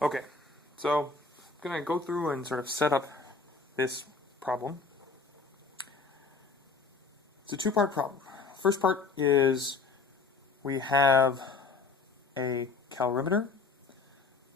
Okay, so I'm going to go through and sort of set up this problem. It's a two-part problem. First part is we have a calorimeter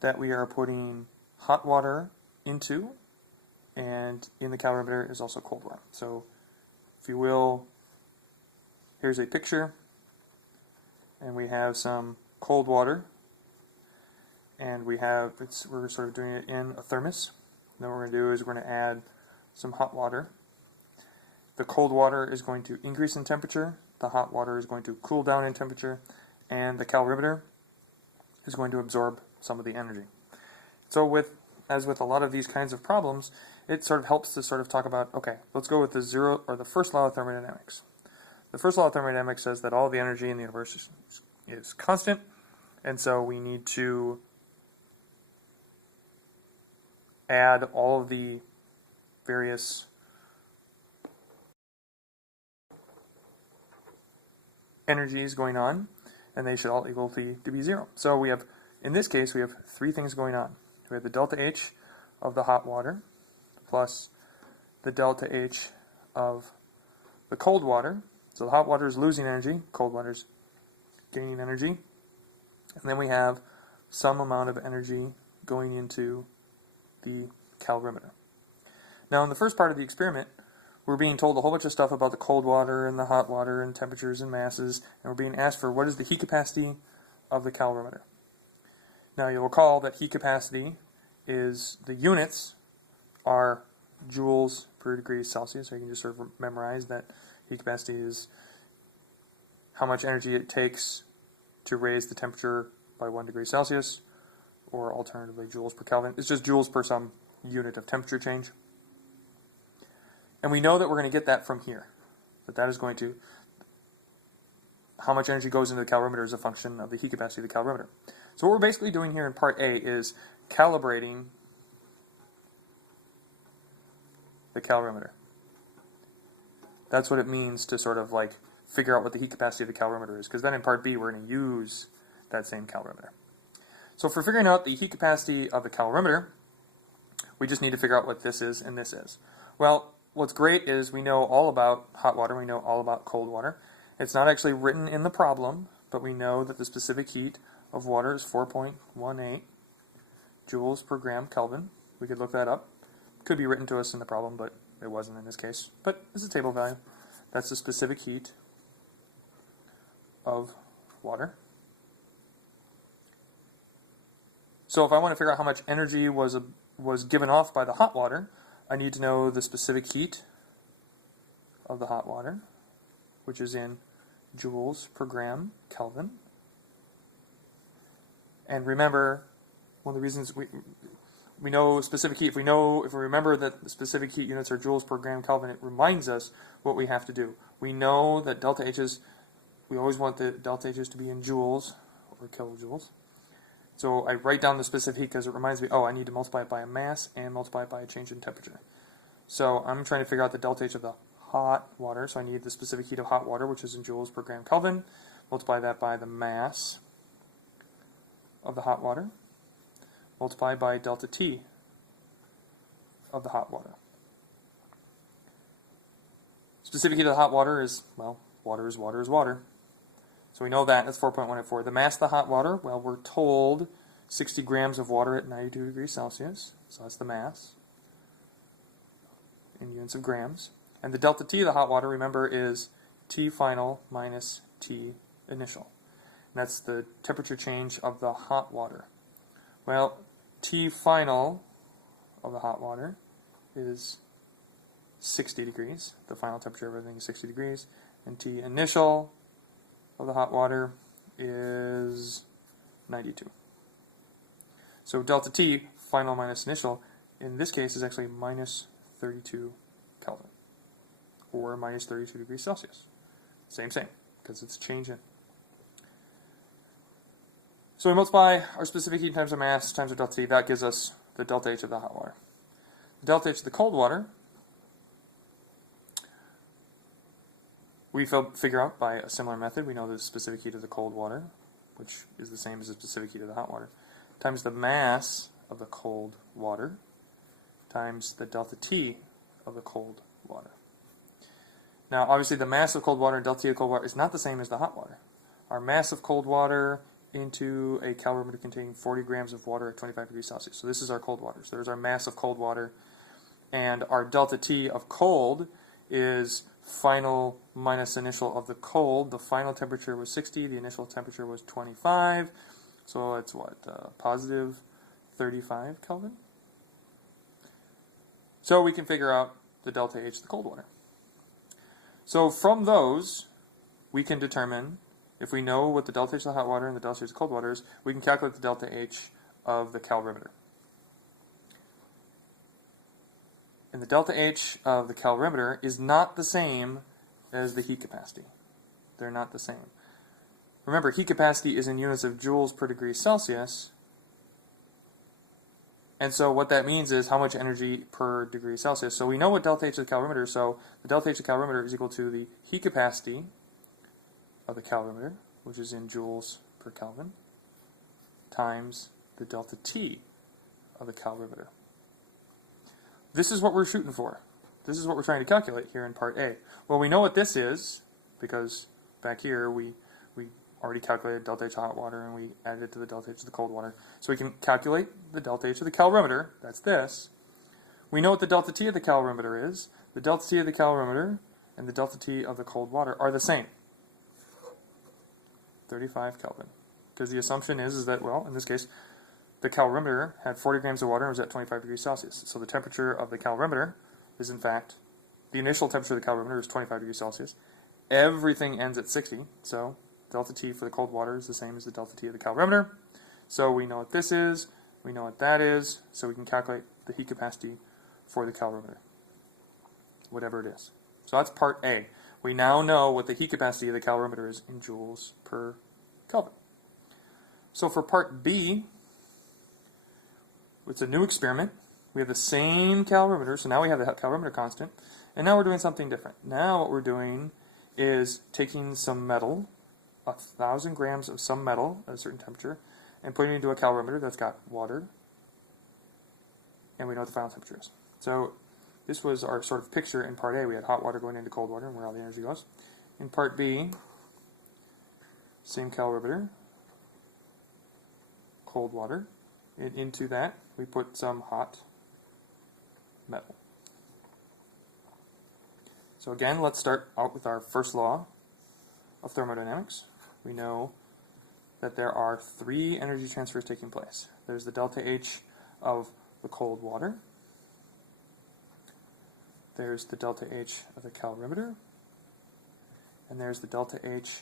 that we are putting hot water into, and in the calorimeter is also cold water. So, if you will, here's a picture, and we have some cold water, and we're sort of doing it in a thermos. And then what we're going to do is we're going to add some hot water. The cold water is going to increase in temperature, the hot water is going to cool down in temperature, and the calorimeter is going to absorb some of the energy. So as with a lot of these kinds of problems, it sort of helps to sort of talk about, okay, let's go with the first law of thermodynamics. The first law of thermodynamics says that all the energy in the universe is constant, and so we need to add all of the various energies going on, and they should all equal to be zero. So we have, in this case, we have three things going on. We have the delta H of the hot water plus the delta H of the cold water. So the hot water is losing energy, cold water is gaining energy. And then we have some amount of energy going into the calorimeter. Now in the first part of the experiment, we're being told a whole bunch of stuff about the cold water and the hot water and temperatures and masses, and we're being asked for what is the heat capacity of the calorimeter. Now you'll recall that heat capacity is, the units are joules per degree Celsius, so you can just sort of memorize that heat capacity is how much energy it takes to raise the temperature by 1 degree Celsius, or alternatively joules per Kelvin. It's just joules per some unit of temperature change. And we know that we're going to get that from here. That is going to, how much energy goes into the calorimeter is a function of the heat capacity of the calorimeter. So what we're basically doing here in part A is calibrating the calorimeter. That's what it means to sort of like figure out what the heat capacity of the calorimeter is, because then in part B we're going to use that same calorimeter. So for figuring out the heat capacity of the calorimeter, we just need to figure out what this is and this is. Well, what's great is we know all about hot water, we know all about cold water. It's not actually written in the problem, but we know that the specific heat of water is 4.18 joules per gram Kelvin. We could look that up. Could be written to us in the problem, but it wasn't in this case. But it's a table value. That's the specific heat of water. So if I want to figure out how much energy was given off by the hot water, I need to know the specific heat of the hot water, which is in joules per gram Kelvin. And remember, one of the reasons we know specific heat, if we remember that the specific heat units are joules per gram Kelvin, it reminds us what we have to do. We know that delta H's, we always want the delta H's to be in joules or kilojoules. So I write down the specific heat because it reminds me, oh, I need to multiply it by a mass and multiply it by a change in temperature. So I'm trying to figure out the delta H of the hot water, so I need the specific heat of hot water, which is in joules per gram Kelvin. Multiply that by the mass of the hot water. Multiply by delta T of the hot water. Specific heat of the hot water is, well, water is water is water. So we know that, that's 4.184. The mass of the hot water, well, we're told 60 grams of water at 92 degrees Celsius. So that's the mass in units of grams. And the delta T of the hot water, remember, is T final minus T initial. And that's the temperature change of the hot water. Well, T final of the hot water is 60 degrees. The final temperature of everything is 60 degrees. And T initial of the hot water is 92. So delta T, final minus initial, in this case is actually minus 32 Kelvin, or minus 32 degrees Celsius. Same, because it's changing. So we multiply our specific heat times our mass times our delta T. That gives us the delta H of the hot water. The delta H of the cold water we figure out by a similar method. We know the specific heat of the cold water, which is the same as the specific heat of the hot water. times the mass of the cold water times the delta T of the cold water. Now, obviously, the mass of cold water and delta T of cold water is not the same as the hot water. Our mass of cold water into a calorimeter containing 40 grams of water at 25 degrees Celsius. So this is our cold water. So there's our mass of cold water. And our delta T of cold is final minus initial of the cold. The final temperature was 60. The initial temperature was 25. So it's what? Positive 35 Kelvin. So we can figure out the delta H of the cold water. So from those, we can determine, if we know what the delta H of the hot water and the delta H of the cold water is, we can calculate the delta H of the calorimeter. And the delta H of the calorimeter is not the same as the heat capacity. They're not the same. Remember, heat capacity is in units of joules per degree Celsius. And so what that means is how much energy per degree Celsius. So we know what delta H of the calorimeter is. So the delta H of the calorimeter is equal to the heat capacity of the calorimeter, which is in joules per Kelvin, times the delta T of the calorimeter. This is what we're shooting for. This is what we're trying to calculate here in part A. Well, we know what this is because back here we already calculated delta H of hot water and we added it to the delta H of the cold water. So we can calculate the delta H of the calorimeter. That's this. We know what the delta T of the calorimeter is. The delta T of the calorimeter and the delta T of the cold water are the same. 35 Kelvin. Because the assumption is that, well, in this case, the calorimeter had 40 grams of water and was at 25 degrees Celsius. So the temperature of the calorimeter is, in fact, the initial temperature of the calorimeter is 25 degrees Celsius. Everything ends at 60, so delta T for the cold water is the same as the delta T of the calorimeter. So we know what this is, we know what that is, so we can calculate the heat capacity for the calorimeter, whatever it is. So that's part A. We now know what the heat capacity of the calorimeter is in joules per Kelvin. So for part B, it's a new experiment. We have the same calorimeter, so now we have the calorimeter constant, and now we're doing something different. Now what we're doing is taking some metal, 1,000 grams of some metal at a certain temperature, and putting it into a calorimeter that's got water, and we know what the final temperature is. So this was our sort of picture in part A. We had hot water going into cold water and where all the energy goes. In part B, same calorimeter, cold water, and into that we put some hot metal. So again, let's start out with our first law of thermodynamics. We know that there are three energy transfers taking place. There's the delta H of the cold water. There's the delta H of the calorimeter. And there's the delta H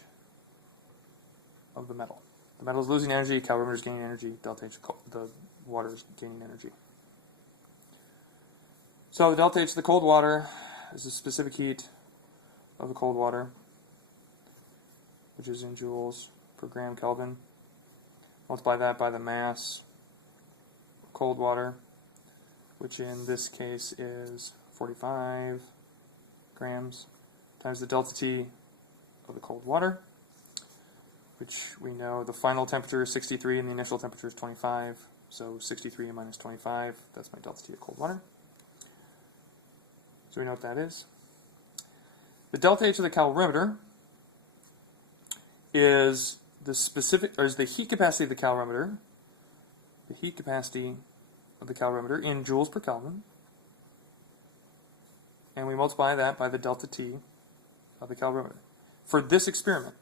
of the metal. The metal is losing energy, calorimeter is gaining energy, delta H, the water is gaining energy. So the delta H of the cold water is the specific heat of the cold water, which is in joules per gram Kelvin. Multiply that by the mass of cold water, which in this case is 45 grams, times the delta T of the cold water, which we know the final temperature is 63 and the initial temperature is 25. So 63 minus 25, that's my delta T of cold water. So we know what that is. The delta H of the calorimeter is the specific, or is the heat capacity of the calorimeter, the heat capacity of the calorimeter in joules per Kelvin, and we multiply that by the delta T of the calorimeter. For this experiment,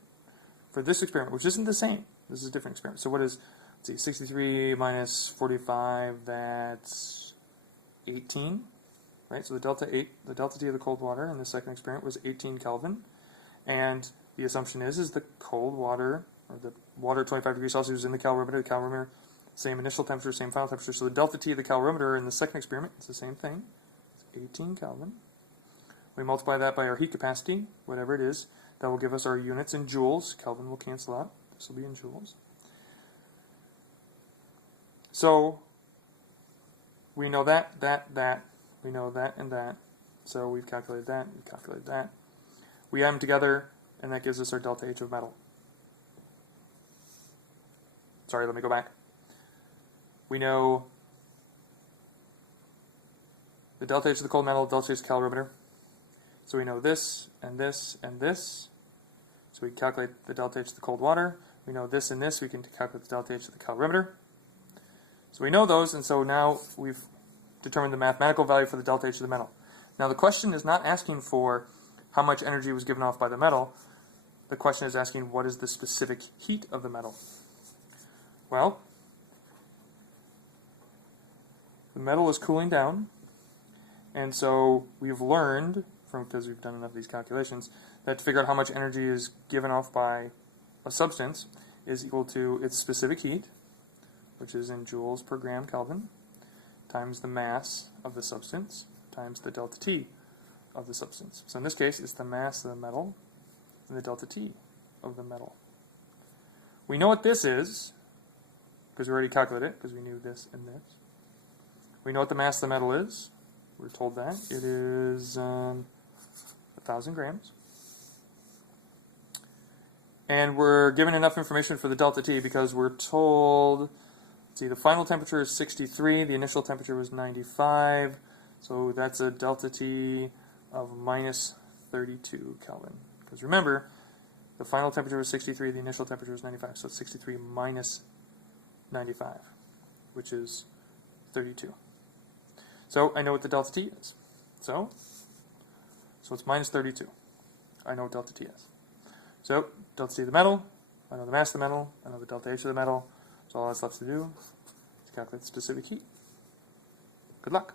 which isn't the same, this is a different experiment. So what is, let's see, 63 minus 45, that's 18. Right, so the delta T of the cold water in the second experiment was 18 Kelvin, and the assumption is the cold water, or the water at 25 degrees Celsius is in the calorimeter, same initial temperature, same final temperature. So the delta T of the calorimeter in the second experiment is the same thing. It's 18 Kelvin. We multiply that by our heat capacity, whatever it is. That will give us our units in joules. Kelvin will cancel out. This will be in joules. So we know that. We know that and that. So we've calculated that, we've calculated that. We add them together, and that gives us our delta H of metal. Sorry, let me go back. We know the delta H of the cold metal, delta H of the calorimeter. So we know this, and this, and this. So we calculate the delta H of the cold water. We know this and this. We can calculate the delta H of the calorimeter. So we know those, and so now we've determined the mathematical value for the delta H of the metal. Now the question is not asking for how much energy was given off by the metal. The question is asking what is the specific heat of the metal. Well, the metal is cooling down, and so we've learned, because we've done enough of these calculations, that to figure out how much energy is given off by a substance is equal to its specific heat, which is in joules per gram Kelvin, times the mass of the substance, times the delta T of the substance. So in this case, it's the mass of the metal and the delta T of the metal. We know what this is, because we already calculated it, because we knew this and this. We know what the mass of the metal is. We're told that. It is 1,000 grams. And we're given enough information for the delta T because we're told, let's see, the final temperature is 63, the initial temperature was 95, so that's a delta T of minus 32 Kelvin. Because remember, the final temperature was 63, the initial temperature was 95, so it's 63 minus 95, which is 32. So I know what the delta T is. So it's minus 32. I know what delta T is. So delta T of the metal, I know the mass of the metal, I know the delta H of the metal. So all that's left to do is calculate the specific heat. Good luck.